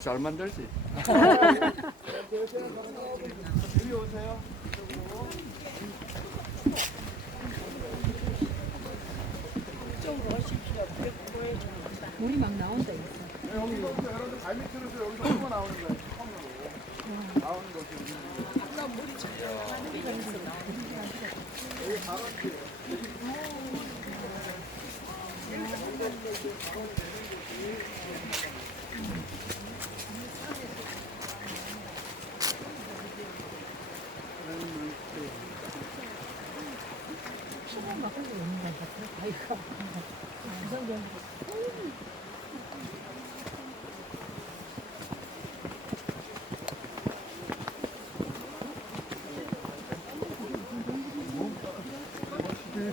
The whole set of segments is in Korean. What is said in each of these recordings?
잘 만들지. 이리 오세요. 물이 막 나온다. 여기서부터 여러분들 발밑으로서 여기서 흘러 나오는 거예요. 처음으로 나오는 거지. 여기 바람이 수분 막 흘러 있는 것 같아. 아이고. 그 정도.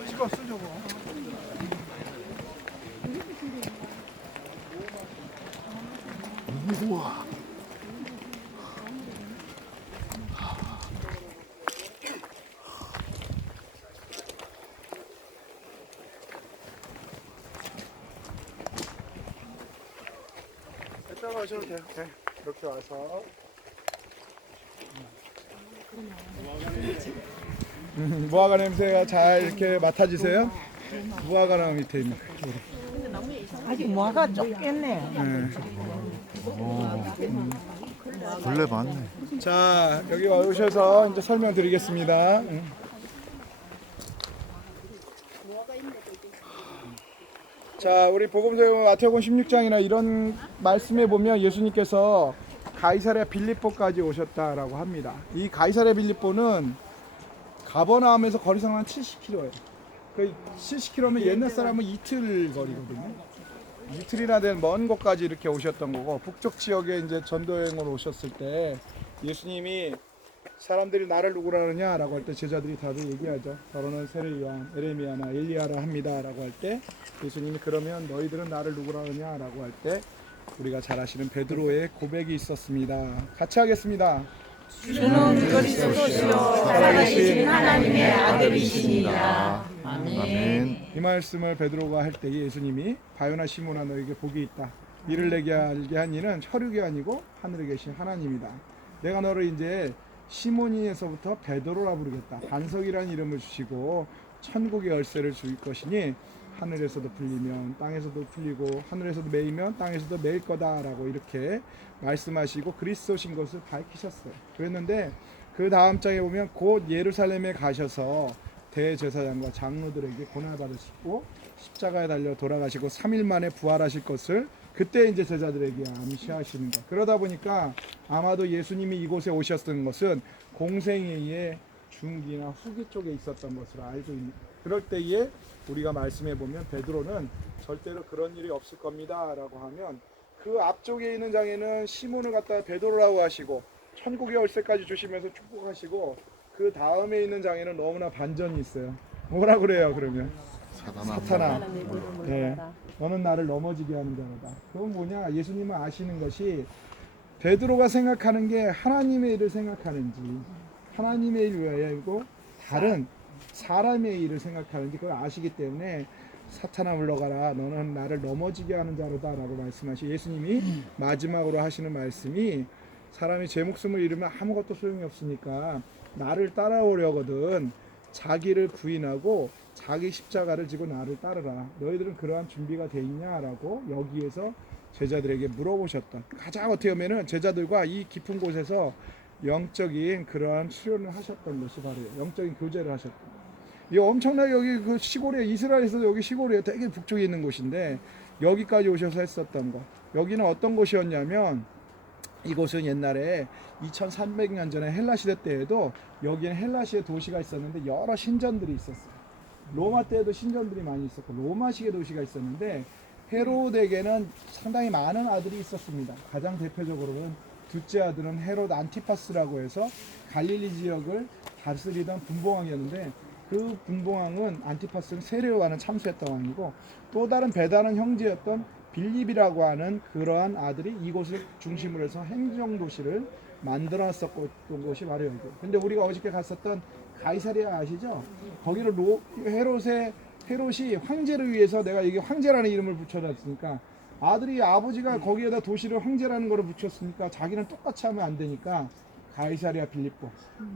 찍었어 저거. 우와. 이따가 오셔도 돼요. 네. 이렇게 와서. 무화과 냄새가 잘 이렇게 맡아지세요? 무화과나무 밑에 있는. 아직 무화과 좁겠네. 벌레 많네. 자, 여기 오셔서 이제 설명드리겠습니다. 자, 우리 복음서 마태복음 16장이나 이런 말씀에 보면 예수님께서 가이사랴 빌립보까지 오셨다라고 합니다. 이 가이사랴 빌립보는 가버나움에서 거리상 한 70km예요. 그 70km면 옛날 사람은 이틀 거리거든요. 이틀이나 된 먼 곳까지 이렇게 오셨던 거고, 북쪽 지역에 이제 전도여행으로 오셨을 때 예수님이 사람들이 나를 누구라 하느냐라고 할 때 제자들이 다들 얘기하죠. 더러는 세례 요한, 에레미야나 엘리야라 합니다라고 할 때 예수님이 그러면 너희들은 나를 누구라 하느냐라고 할 때 우리가 잘 아시는 베드로의 고백이 있었습니다. 같이 하겠습니다. 주는 그리스도시요 살아계신 하나님의 아들이시니라. 아멘. 이 말씀을 베드로가 할 때 예수님이 바요나 시몬아 너에게 복이 있다. 이를 내게 알게 한 이는 혈육이 아니고 하늘에 계신 하나님이다. 내가 너를 이제 시몬이에서부터 베드로라 부르겠다. 반석이라는 이름을 주시고 천국의 열쇠를 줄 것이니 하늘에서도 풀리면 땅에서도 풀리고 하늘에서도 매이면 땅에서도 매일 거다라고 이렇게 말씀하시고 그리스도신 것을 밝히셨어요. 그랬는데 그 다음 장에 보면 곧 예루살렘에 가셔서 대제사장과 장로들에게 고난을 받으시고 십자가에 달려 돌아가시고 3일 만에 부활하실 것을 그때 이제 제자들에게 암시하시는 거. 그러다 보니까 아마도 예수님이 이곳에 오셨던 것은 공생애의 중기나 후기 쪽에 있었던 것으로 알고 있습니다. 그럴 때에 우리가 말씀해 보면 베드로는 절대로 그런 일이 없을 겁니다라고 하면 그 앞쪽에 있는 장에는 시몬을 갖다가 베드로라고 하시고 천국의 열쇠까지 주시면서 축복하시고 그 다음에 있는 장에는 너무나 반전이 있어요. 뭐라 그래요 그러면? 사탄아. 네. 너는 나를 넘어지게 하는 자로다. 그건 뭐냐? 예수님은 아시는 것이 베드로가 생각하는 게 하나님의 일을 생각하는지 하나님의 일 외에고 다른 사람의 일을 생각하는지 그걸 아시기 때문에 사탄아 물러가라 너는 나를 넘어지게 하는 자로다 라고 말씀하시 예수님이 마지막으로 하시는 말씀이 사람이 제 목숨을 잃으면 아무것도 소용이 없으니까 나를 따라오려거든 자기를 부인하고 자기 십자가를 지고 나를 따르라. 너희들은 그러한 준비가 돼 있냐라고 여기에서 제자들에게 물어보셨다. 가장 어떻게 보면은 제자들과 이 깊은 곳에서 영적인 그러한 수련을 하셨던 것이 바로 영적인 교제를 하셨던. 이 엄청나게 여기 그 시골에 이스라엘에서 여기 시골에 되게 북쪽에 있는 곳인데 여기까지 오셔서 했었던 것. 여기는 어떤 곳이었냐면 이곳은 옛날에 2300년 전에 헬라 시대 때에도 여기는 헬라시의 도시가 있었는데 여러 신전들이 있었어요. 로마 때에도 신전들이 많이 있었고 로마식의 도시가 있었는데 헤로데에게는 상당히 많은 아들이 있었습니다. 가장 대표적으로는 둘째 아들은 헤롯 안티파스라고 해서 갈릴리 지역을 다스리던 분봉왕이었는데 그 분봉왕은 안티파스는 세례요한을 참수했던 왕이고 또 다른 배다른 형제였던 빌립이라고 하는 그러한 아들이 이곳을 중심으로 해서 행정도시를 만들었었던 곳이 바로 여기. 근데 우리가 어저께 갔었던 가이사랴 아시죠? 거기를 헤롯이 황제를 위해서 내가 이게 황제라는 이름을 붙여놨으니까 아들이 아버지가 거기에다 도시를 황제라는 거를 붙였으니까 자기는 똑같이 하면 안 되니까 가이사랴 빌립보.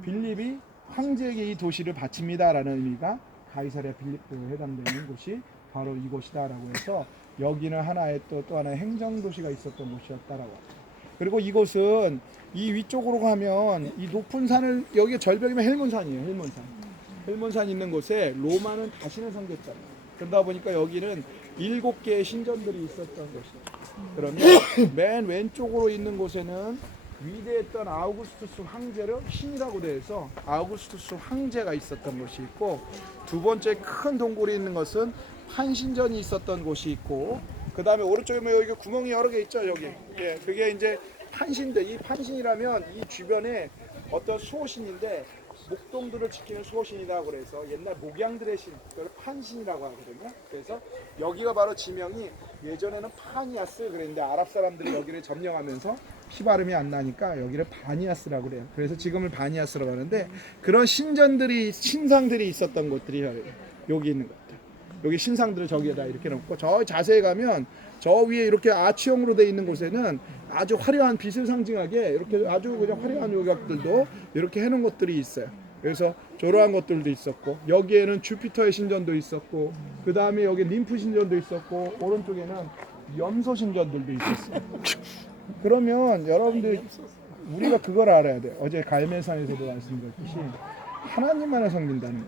빌립이 황제에게 이 도시를 바칩니다라는 의미가 가이사랴 빌립보에 해당되는 곳이 바로 이곳이다라고 해서 여기는 하나의 또 하나의 행정도시가 있었던 곳이었다라고 합니다. 그리고 이곳은 이 위쪽으로 가면 이 높은 산을 여기 절벽이면 헬몬산이에요. 헬몬산. 헬몬산 있는 곳에 로마는 다시는 섬겼잖아요. 그러다 보니까 여기는 7개의 신전들이 있었던 곳이에요. 그러면 맨 왼쪽으로 있는 곳에는 위대했던 아우구스투스 황제를 신이라고 돼서 아우구스투스 황제가 있었던 곳이 있고, 두 번째 큰 동굴이 있는 것은 판신전이 있었던 곳이 있고, 그 다음에 오른쪽에 뭐 여기 구멍이 여러 개 있죠. 여기 그게 이제 판신대. 이 판신이라면 이 주변에 어떤 수호신인데 목동들을 지키는 수호신이다 그래서 옛날 목양들의 신, 그걸 판신이라고 하거든요. 그래서 여기가 바로 지명이 예전에는 파니아스 그랬는데 아랍 사람들이 여기를 점령하면서 피 발음이 안 나니까 여기를 바니아스라고 그래요. 그래서 지금은 바니아스라고 하는데, 그런 신전들이 신상들이 있었던 곳들이 여기 있는 것 같아요. 여기 신상들을 저기에다 이렇게 놓고 저 자세히 가면 저 위에 이렇게 아치형으로 돼 있는 곳에는 아주 화려한 빛을 상징하게 이렇게 아주 그냥 화려한 요격들도 이렇게 해놓은 것들이 있어요. 그래서 저러한 것들도 있었고, 여기에는 주피터의 신전도 있었고, 그 다음에 여기 림프 신전도 있었고, 오른쪽에는 염소 신전들도 있었어요. 그러면 여러분들 우리가 그걸 알아야 돼요. 어제 갈매산에서도 말씀드렸듯이 하나님만을 섬긴다는 거.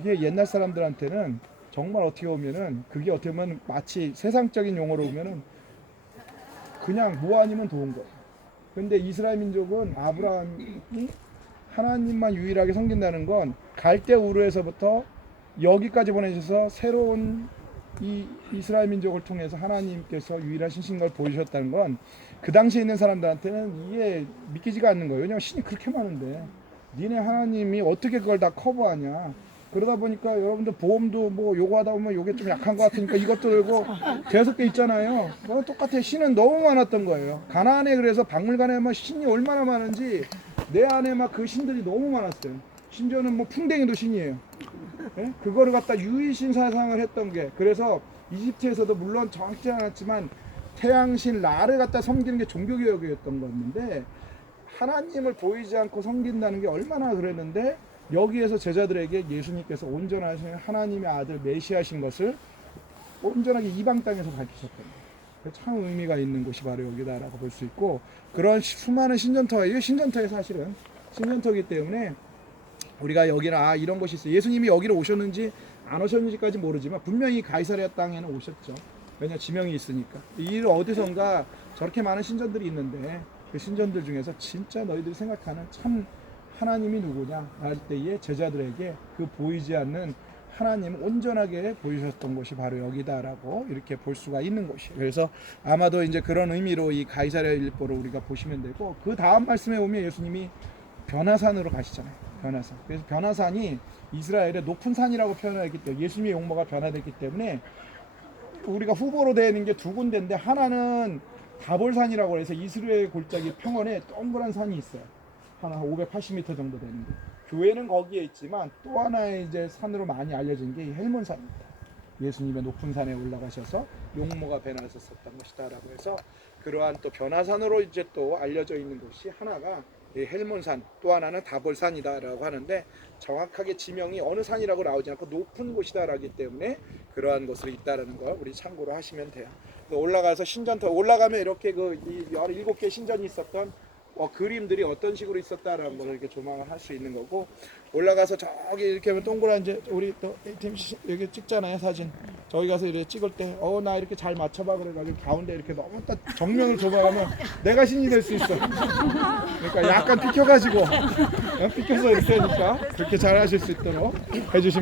이게 옛날 사람들한테는 정말 어떻게 보면은 그게 어떻게 보면 마치 세상적인 용어로 보면은 그냥 뭐 아니면 좋은 거예요. 근데 이스라엘 민족은 아브라함이 하나님만 유일하게 섬긴다는 건 갈대 우르에서부터 여기까지 보내셔서 새로운 이 이스라엘 민족을 통해서 하나님께서 유일하신 신걸 보여주셨다는 건 그 당시에 있는 사람들한테는 이게 믿기지가 않는 거예요. 왜냐하면 신이 그렇게 많은데 니네 하나님이 어떻게 그걸 다 커버하냐. 그러다 보니까 여러분들 보험도 뭐 요거 하다 보면 요게 좀 약한 것 같으니까 이것도 들고 계속 돼 있잖아요. 그거 똑같아. 신은 너무 많았던 거예요. 가나안에 그래서 박물관에 막 신이 얼마나 많은지 내 안에 막 그 신들이 너무 많았어요. 심지어는 뭐 풍뎅이도 신이에요. 예? 그거를 갖다 유일신 사상을 했던 게, 그래서 이집트에서도 물론 정확지 않았지만 태양신 라를 갖다 섬기는 게 종교개혁이었던 거였는데, 하나님을 보이지 않고 섬긴다는 게 얼마나 그랬는데 여기에서 제자들에게 예수님께서 온전하신 하나님의 아들 메시아신 것을 온전하게 이방 땅에서 밝히셨던 거예요. 참 의미가 있는 곳이 바로 여기다라고 볼 수 있고, 그런 수많은 신전터가, 이게 신전터에 사실은 신전터이기 때문에 우리가 여기는 이런 곳이 있어요. 예수님이 여기로 오셨는지 안 오셨는지까지 모르지만 분명히 가이사랴 땅에는 오셨죠. 왜냐, 지명이 있으니까. 이 어디선가 저렇게 많은 신전들이 있는데 그 신전들 중에서 진짜 너희들이 생각하는 참 하나님이 누구냐 할 때에 제자들에게 그 보이지 않는 하나님을 온전하게 보여주셨던 곳이 바로 여기다라고 이렇게 볼 수가 있는 곳이에요. 그래서 아마도 이제 그런 의미로 이 가이사랴 빌립보를 우리가 보시면 되고, 그 다음 말씀에 보면 예수님이 변화산으로 가시잖아요. 변화산. 그래서 변화산이 이스라엘의 높은 산이라고 표현했기 때문에 예수님의 용모가 변화됐기 때문에 우리가 후보로 되는 게 두 군데인데, 하나는 다볼산이라고 해서 이스라엘 골짜기 평원에 동그란 산이 있어요. 하나 580m 정도 되는데, 교회는 거기에 있지만 또 하나의 이제 산으로 많이 알려진 게 헬몬산입니다. 예수님의 높은 산에 올라가셔서 용모가 변화했었던 것이다라고 해서 그러한 또 변화산으로 이제 또 알려져 있는 곳이 하나가 이 헬몬산, 또 하나는 다볼산이다라고 하는데, 정확하게 지명이 어느 산이라고 나오지 않고 높은 곳이다라기 때문에 그러한 곳으로 있다라는 거 우리 참고로 하시면 돼요. 올라가서 신전터 올라가면 이렇게 이 17개 신전이 있었던 그림들이 어떤 식으로 있었다라는 걸 이렇게 조망을 할 수 있는 거고, 올라가서 저기 이렇게 하면 동그란 이제 우리 또 A팀 여기 찍잖아요, 사진. 저기 가서 이렇게 찍을 때 나 이렇게 잘 맞춰봐 그래가지고 가운데 이렇게 너무 딱 정면을 줘봐가면 내가 신이 될 수 있어. 그러니까 약간 비켜가지고 비켜서 이렇게 하니까 그렇게 잘 하실 수 있도록 해주시면